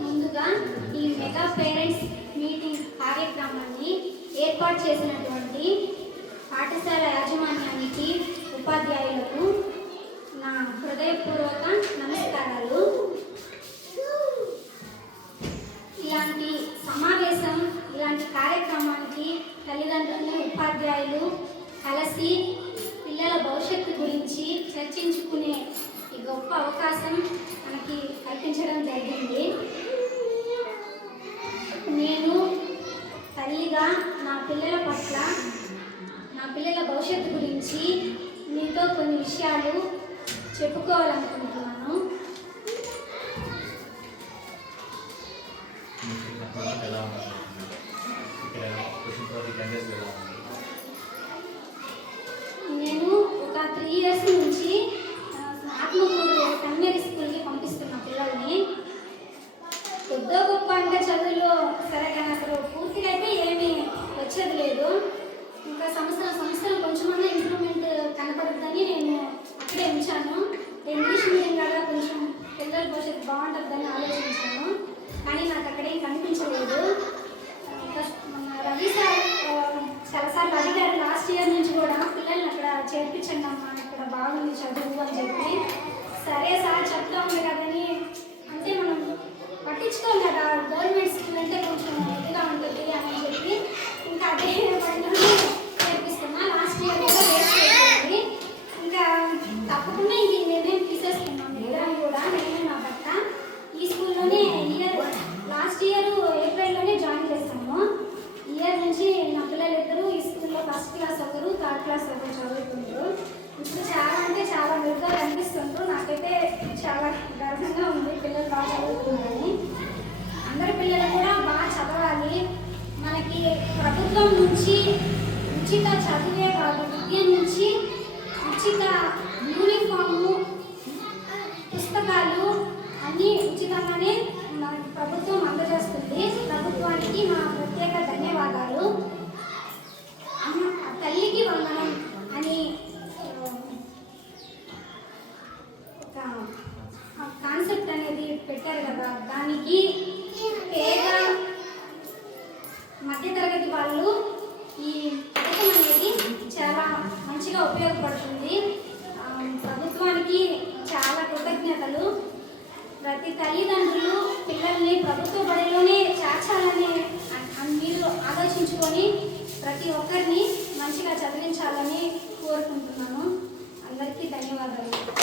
ముందుగా ఈ mega parents meeting కార్యక్రమాన్ని ఏర్పాటు చేసినటువంటి పాఠశాల యాజమాన్యానికి ఉపాధ్యాయులకు నా హృదయపూర్వక నమస్కారాలు. ఇలాంటి సమావేశం ఇలాంటి కార్యక్రమానికి తల్లిదండ్రులు ఉపాధ్యాయులు కలిసి పిల్లల భవిష్యత్తు గురించి చర్చించుకునే ఈ గొప్ప అవకాశం మనకి కల్పించడం జరిగింది నేను తల్లిగా నా పిల్లల పట్ల నా పిల్లల భవిష్యత్తు గురించి మీతో కొన్ని విషయాలు చెప్పుకోవాలనుకుంటున్నాను. చేర్పించండి అమ్మా ఇక్కడ బాగుంది చదువు అని చెప్పి. సరే సార్ చెప్తా ఉంది కదని అంటే మనం పట్టించుకోం కదా గవర్నమెంట్ స్కూల్ అంటే కొంచెం ఇదిగా ఉంటుంది అని చెప్పి. ఇంకా అదే పడిలోనే చేర్పిస్తున్నా లాస్ట్ ఇయర్ కూడా వేస్ట్ ఇంకా తప్పకుండా ఇంక ఈ నిర్ణయం తీసేసుకున్నాం ఇద్దరం కూడా నేను నా భర్త. ఈ స్కూల్లోనే ఇయర్ లాస్ట్ ఇయర్ ఏప్రిల్లోనే జాయిన్ చేస్తాము. ఇయర్ నుంచి నా పిల్లలు ఇద్దరు ఈ స్కూల్లో ఫస్ట్ క్లాస్ ఒక క్లాస్ అయితే చదువుతుండ్రు ఇప్పుడు చాలా అంటే చాలా మెరుగ్గా కనిపిస్తుంటారు నాకైతే చాలా గర్వంగా ఉంది. పిల్లలు బాగా చదువుతున్నారని అందరి పిల్లలు కూడా బాగా చదవాలి. మనకి ప్రభుత్వం నుంచి ఉచిత చదివే కాదు విద్య నుంచి ఉచిత యూనిఫాము పుస్తకాలు అన్నీ ఉచితంగానే మన ప్రభుత్వం అందజేస్తుంది ప్రభుత్వానికి నా ప్రత్యేక ధన్యవాదాలు అమ్మ తల్లికి వందనం అని ఆ, ఒక కాన్సెప్ట్ అనేది కదా దానికి పేద మధ్యతరగతి వాళ్ళు ఈ పథకం అనేది చాలా మంచిగా ఉపయోగపడుతుంది. ప్రభుత్వానికి చాలా కృతజ్ఞతలు. ప్రతి తల్లిదండ్రులు పిల్లల్ని ప్రభుత్వ బడిలోనే చేర్చాలని మీరు ఆలోచించుకొని ప్రతి ఒక్కరిని మంచిగా చదివించాలని కోరుకుంటున్నాను. అందరికీ ధన్యవాదాలు.